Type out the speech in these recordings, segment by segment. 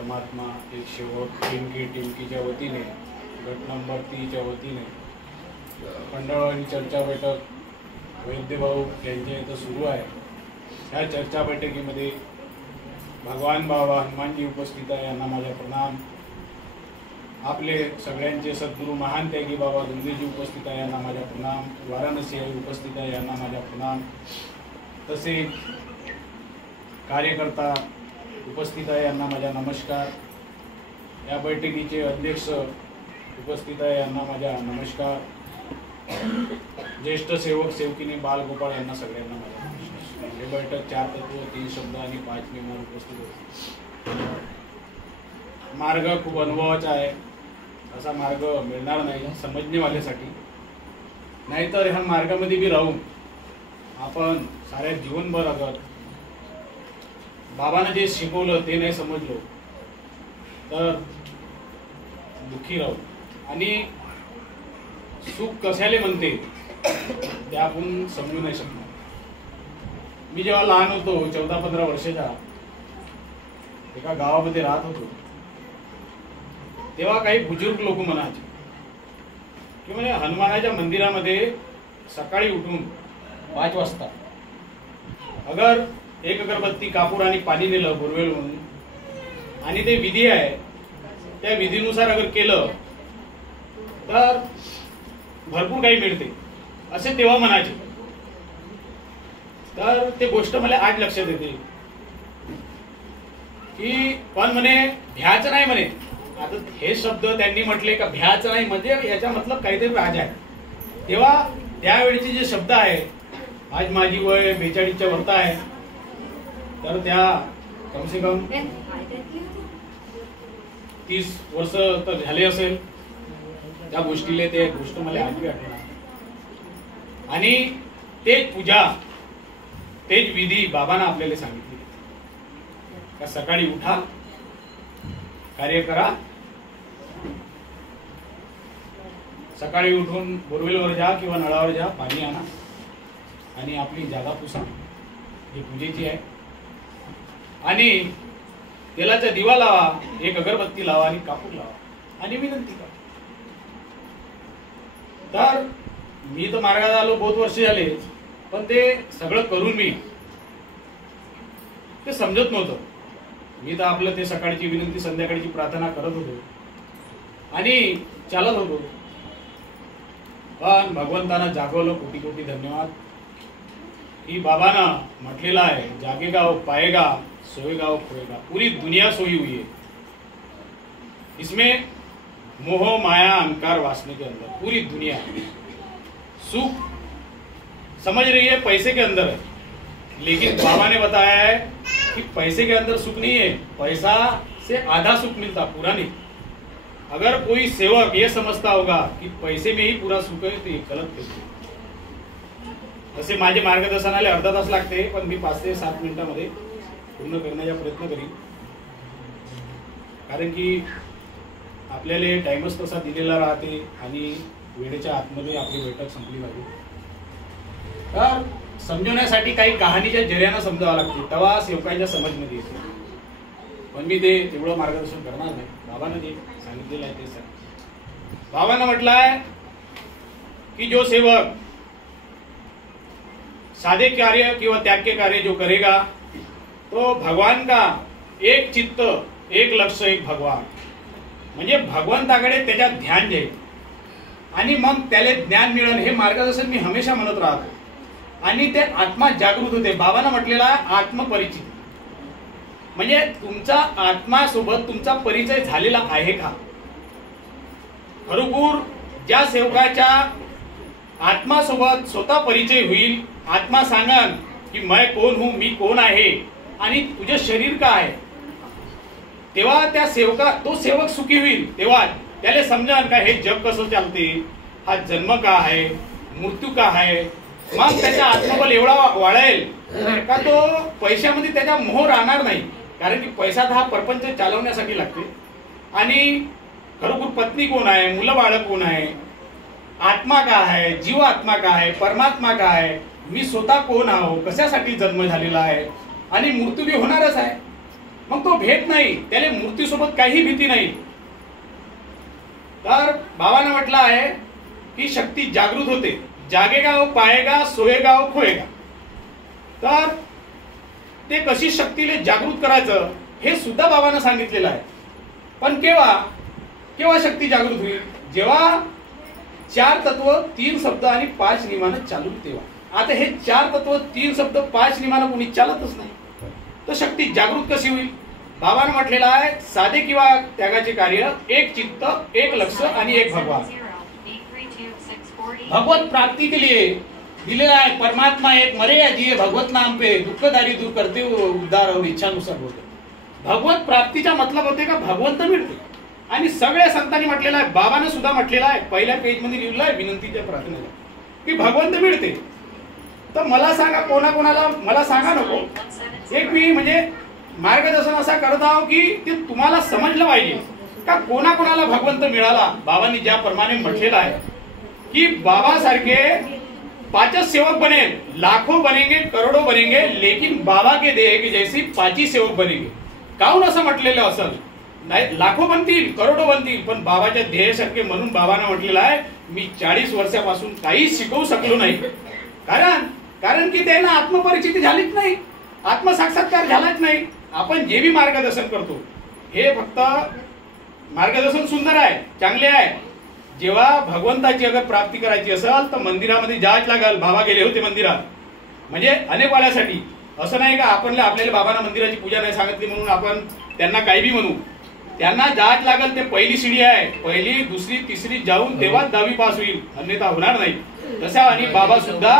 परमात्मा एक शेवट टिमकीच्या वतीने गट नंबर 3च्या वतीने खंडाळवाडी चर्चा बैठक वैद्यभाऊ यांच्या इथं सुरू आहे। ह्या चर्चा बैठकीमध्ये भगवान बाबा हनुमानजी उपस्थित आहे, यांना माझा प्रणाम। आपले सगळ्यांचे सद्गुरू महान त्यागी बाबा गुंदेजी उपस्थित आहे, यांना माझा प्रणाम। वाराणसी आई उपस्थित आहे, यांना माझा प्रणाम। तसेच कार्यकर्ता उपस्थित आहे, यांना माझा नमस्कार। या बैठकीचे अध्यक्ष उपस्थित आहे, यांना माझा नमस्कार। ज्येष्ठ सेवक सेवकीने बालगोपाळ यांना सगळ्यांना माझा नमस्कार। हे बैठक 4 तत्व 3 शब्द आणि 5 नियमांवर उपस्थित होते। मार्ग खूप अनुभवाचा आहे, असा मार्ग मिळणार नाही समजणेवाल्यासाठी। नाहीतर ह्या मार्गामध्ये बी राहून आपण साऱ्या जीवनभर अगर बाबांना जे शिकवलं ते नाही समजलो तर दुःखी राहू। आणि सुख कशाले म्हणते ते आपण समजू नाही शकणार। मी जेव्हा लहान होतो 14-15 वर्षाचा एका गावामध्ये राहत होतो, तेव्हा काही बुजुर्ग लोक म्हणायचे की म्हणजे हनुमानाच्या मंदिरामध्ये सकाळी उठून 5 वाजता अगर एक अगरबत्ती कापूर आणि पाणी नेलं बोरवेल म्हणून आणि ते विधी आहे त्या विधीनुसार अगर केलं तर भरपूर काही मिळते असे तेव्हा म्हणायचे। तर ते गोष्ट मला आज लक्षात येते की पण म्हणे भ्याचं नाही म्हणे। आता हे शब्द त्यांनी म्हटले का भ्याचं नाही म्हणजे याचा मतलब काहीतरी राज आहे। तेव्हा त्यावेळेचे जे शब्द आहे, आज माझी वय 42च्या वरता आहे, तर त्या कमसे कम 30 वर्ष तर झाले असेल त्या गोष्टीले। ते गोष्ट मला आठवी आठवणार आणि तेच पूजा तेच विधी बाबांना आपल्याला सांगितली का सकाळी उठा, कार्य करा, सकाळी उठून बोरवेलवर जा किंवा नळावर जा, पाणी आणा आणि आपली जागा पुसा, ही पूजेची आहे। आणि तेलाचा दिवा लावा, एक अगरबत्ती लावा आणि कापूर लावा आणि विनंती करा। तर मी तर मार्गात आलो बहुत वर्ष झाले, पण ते सगळं करून मी ते समजत नव्हतं। मी तर आपलं ते सकाळची विनंती संध्याकाळची प्रार्थना करत होतो आणि चालत होतो, पण भगवंतानं जागवलं। कोटी कोटी धन्यवाद की बाबांना म्हटलेलं आहे जागेगा वो पाएगा, सोएगा वो खोएगा। पूरी दुनिया सोई हुई है, इसमें मोह माया अहंकार वासने के अंदर पूरी दुनिया। सुख समझ रही है पैसे के अंदर है, लेकिन बाबा ने बताया है कि पैसे के अंदर सुख नहीं है, पैसा से आधा सुख मिलता, पूरा नहीं। अगर कोई सेवक ये समझता होगा कि पैसे में ही पूरा सुख है तो ये गलत है। तसे माझे मार्गदर्शनाला अर्धा तास लागते, पण मी 5 ते 7 मिनिटांमध्ये पूर्ण करण्याचा प्रयत्न करीन, कारण की आपल्याला टाइमच तसा दिलेला राहते आणि वेळेच्या आतमध्ये आपली बैठक संपली पाहिजे। तर समजवण्यासाठी काही कहाणीच्या जऱ्यानं समजावं लागते, तेव्हा सेवकांच्या समजमध्ये येते। पण मी ते तेवढं मार्गदर्शन करणार नाही, बाबांना जे सांगितलेलं आहे ते सांग। बाबांना म्हटलंय की जो सेवक सादे कार्य किंवा त्याग के कार्य जो करेगा तो भगवान का एक चित्त एक लक्ष्य एक भगवान, म्हणजे भगवंताकडे त्याच्यात ध्यान जाईल आणि मग त्याला ज्ञान मिळेल। हे मार्गदर्शन मी हमेशा म्हणत राहतो आणि ते आत्मा जागृत होते। बाबांना म्हटलेला आत्मपरिचित म्हणजे तुमचा आत्मासोबत तुमचा परिचय झालेला आहे का। खरोखर ज्या सेवकाच्या आत्मासोबत स्वतः परिचय होईल, आत्मा सांगन की मैं कोण हूं, मी कोण आहे आणि तुझे शरीर का आहे, तेव्हा त्या सेवका तो सेवक सुखी होईल। तेव्हा त्याला समजन का हे जग कसं चालते, हा जन्म का आहे, मृत्यू का आहे। मग त्याचा आत्मबल एवढा वाढेल का तो पैशामध्ये त्याचा मोह राहणार नाही, कारण की पैसा हा प्रपंच चालवण्यासाठी लागते। आणि खरोखर पत्नी कोण आहे, मुलं बाळ कोण आहे, आत्मा का आहे, जीव आत्मा का आहे, परमात्मा का आहे, मी स्वतः कोण आहो, कशासाठी जन्म झालेला आहे आणि मृत्यू बी होणारच आहे। मग तो भेट नाही, त्याला मूर्तीसोबत काही भीती नाही. तर बाबांना म्हटलं आहे की शक्ती जागृत होते, जागेगा वो पाएगा, सोएगा वो खोएगा. तर ते कशी शक्तीला जागृत करायचं हे सुद्धा बाबांना सांगितलेलं आहे. पण केव्हा केव्हा शक्ती जागृत होईल? जेव्हा 4 तत्व 3 शब्द आणि 5 नियमानं चालू तेव्हा. आता हे 4 तत्व 3 शब्द 5 नियमानं कोणी चालतच नाही, तर शक्ती जागृत कशी होईल? बाबांना म्हटलेलं आहे साधे किंवा त्यागाचे कार्य, एक चित्त, एक लक्ष आणि एक भगवान. भगवत प्राप्ति के लिए दिलेला आहे. परमात्मा एक मरे या जिये भगवत नाम पे, दुःखदारी दूर करते उद्धार और इच्छानुसार होते. भगवत प्राप्तीचा मतलब होते का भगवंत मिळते. आणि सगळ्या संतांनी म्हटलेलं आहे, बाबांना सुद्धा म्हटलेलं आहे, पहिल्या पेज मध्ये लिहिलं आहे विनंतीच्या प्रार्थनेला की भगवंत मिळते. तर मला सांगा, कोणाकोणाला मला सांगा नको. एक मी म्हणजे मार्गदर्शन असा करत आहो की ते तुम्हाला समजलं पाहिजे का कोणाकोणाला भगवंत मिळाला. बाबांनी ज्याप्रमाणे म्हटलेलं आहे की बाबासारखे 5 सेवक बनेल, लाखों बनेंगे, करोडो बनेंगे, लेकिन बाबा के देह की जैसी 5 सेवक बनेंगे. काहून असं म्हटलेलं असेल? नाही, लाखो बनतील, करोडो बनतील, पण बाबाच्या ध्येयासारखे. म्हणून बाबांना म्हटलेलं आहे मी 40 वर्षापासून काहीच शिकवू शकलो नाही. कारण की त्यांना आत्मपरिचिती झालीच नाही, आत्मसाक्षात्कार झालाच नाही. आपण जे बी मार्गदर्शन करतो हे फक्त मार्गदर्शन सुंदर आहे, चांगले आहे. जेव्हा भगवंताची अगर प्राप्ती करायची असेल तर मंदिरामध्ये जायच लागेल. बाबा गेले होते मंदिरात, म्हणजे अनेक वाल्यासाठी. असं नाही का आपल्याला बाबांना मंदिराची पूजा नाही सांगितली म्हणून आपण त्यांना काही बी म्हणू. त्यांना जायच लागेल. ते पहिली शिडी आहे, पहिली, दुसरी, तिसरी जाऊन तेव्हाच 10वी पास होईल, अन्यथा होणार नाही. तसा आणि बाबा सुद्धा,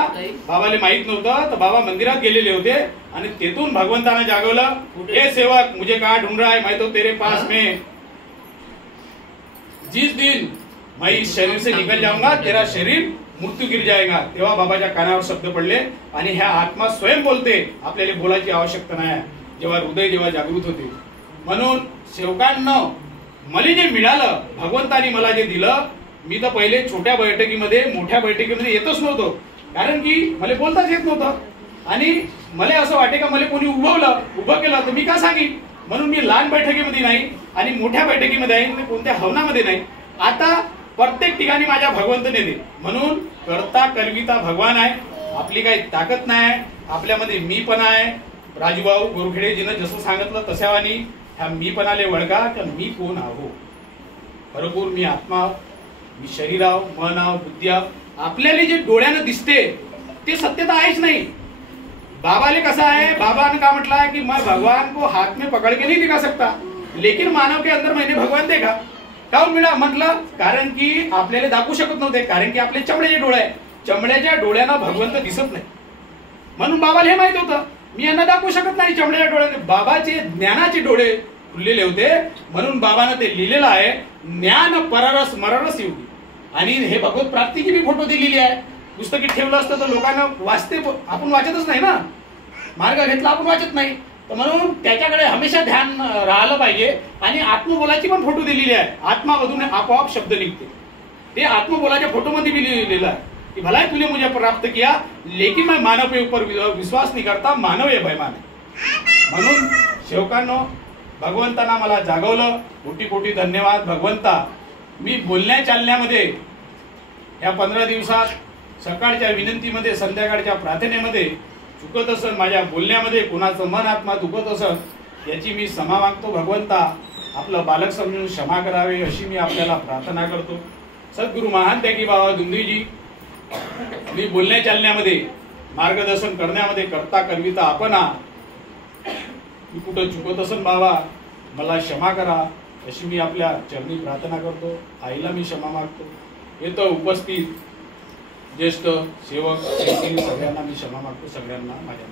बाबाला माहित नव्हतं तर बाबा मंदिरात गेलेले होते आणि तेथून भगवंतानं जागवलं, हे सेवक मुझे कहा ढूंढ रहा है, मैं तो तेरे पास में, जिस दिन मैं इस शरीर से निकल जाऊंगा तेरा शरीर मृत्यू गिर जाएगा. तेव्हा बाबाच्या कानावर शब्द पडले आणि ह्या आत्मा स्वयं बोलते, आपल्याला बोलायची आवश्यकता नाही. जेव्हा हृदय जेव्हा जागृत होते. म्हणून सेवकांना मला जे मिळालं, भगवंतानी मला जे दिलं, मी तर पहिले छोट्या बैठकीमध्ये, मोठ्या बैठकीमध्ये येतच नव्हतो, कारण की मला बोलताच येत नव्हतं. आणि मला असं वाटे का मला कोणी उभं केलं तर मी का सांगेन. म्हणून मी लहान बैठकीमध्ये नाही आणि मोठ्या बैठकीमध्ये आहे, कोणत्या हवनामध्ये नाही. आता प्रत्येक ठिकाणी माझ्या भगवंताने दे. म्हणून करता कल्विता भगवान आहे. आपली काही ताकद नाही, आपल्यामध्ये मी पण आहे. राजूभाऊ गोरखेडेजीनं जसं सांगितलं तशावानी ह्या मीपणाले वळगा तर मी कोण आहो. बरोबर मी आत्मा, मी शरीर आहो, मन आहो, बुद्धी आहो. आपल्याला जे डोळ्यानं दिसते ते सत्यता आहेच नाही. बाबाले कसं आहे, बाबा ने का म्हटलं आहे की मैं भगवान को हाथ में पकड़ के नहीं दिखा सकता, लेकिन मानव के अंदर मैंने भगवान देखा. काहून मिळा म्हटलं, कारण की आपल्याला दाखवू शकत नव्हते, कारण की आपले चमड्याचे डोळे आहे. चमड्याच्या डोळ्यानं भगवंत दिसत नाही. म्हणून बाबाला हे माहित होतं मी यांना दाखवू शकत नाही चमड्याच्या डोळ्याने. बाबाचे ज्ञानाचे डोळे खुललेले होते, म्हणून बाबानं ते लिहिलेलं आहे, ज्ञान पररस मररस योगी. आणि हे भगवत प्राप्तीची बी फोटो दिलेली आहे. पुस्तकी ठेवलं असतं तर लोकांना वाचते, आपण वाचतच नाही ना. मार्ग घेतला आपण वाचत नाही. तर म्हणून त्याच्याकडे हमेशा ध्यान राहिलं पाहिजे. आणि आत्मबोलाची पण फोटो दिलेली आहे. आत्मामधून आपोआप शब्द निघते. ते आत्मबोलाच्या फोटोमध्ये बी लिहिलेलं आहे कि भला तूने मुझे प्राप्त किया, लेकिन मैं मानव के ऊपर विश्वास नहीं करता, मानव हे बैमान आहे. म्हणून सेवकांनो, भगवंतांना मला जागवलं. कोटी कोटी धन्यवाद भगवंता. मी बोलण्या चालण्यामध्ये या 15 दिवसात, सकाळच्या विनंतीमध्ये, संध्याकाळच्या प्रार्थनेमध्ये चुकत असेल, माझ्या बोलण्यामध्ये कोणाचं मन आत्मा दुखत असेल, याची मी क्षमा मागतो. भगवंता आपलं बालक समजून क्षमा करावे अशी मी आपल्याला प्रार्थना करतो. सद्गुरु महान त्यागी बाबा दुंदीजी, मी बोलण्या चालण्यामध्ये, मार्गदर्शन करण्यामध्ये करता करविता आपण. मी कुठं चुकत असेल बाबा मला क्षमा करा अशी मी आपल्या चरणी प्रार्थना करतो. आईला मी क्षमा मागतो. येतो उपस्थित ज्येष्ठ सेवक सगळ्यांना मी क्षमा मागतो. सगळ्यांना माझ्या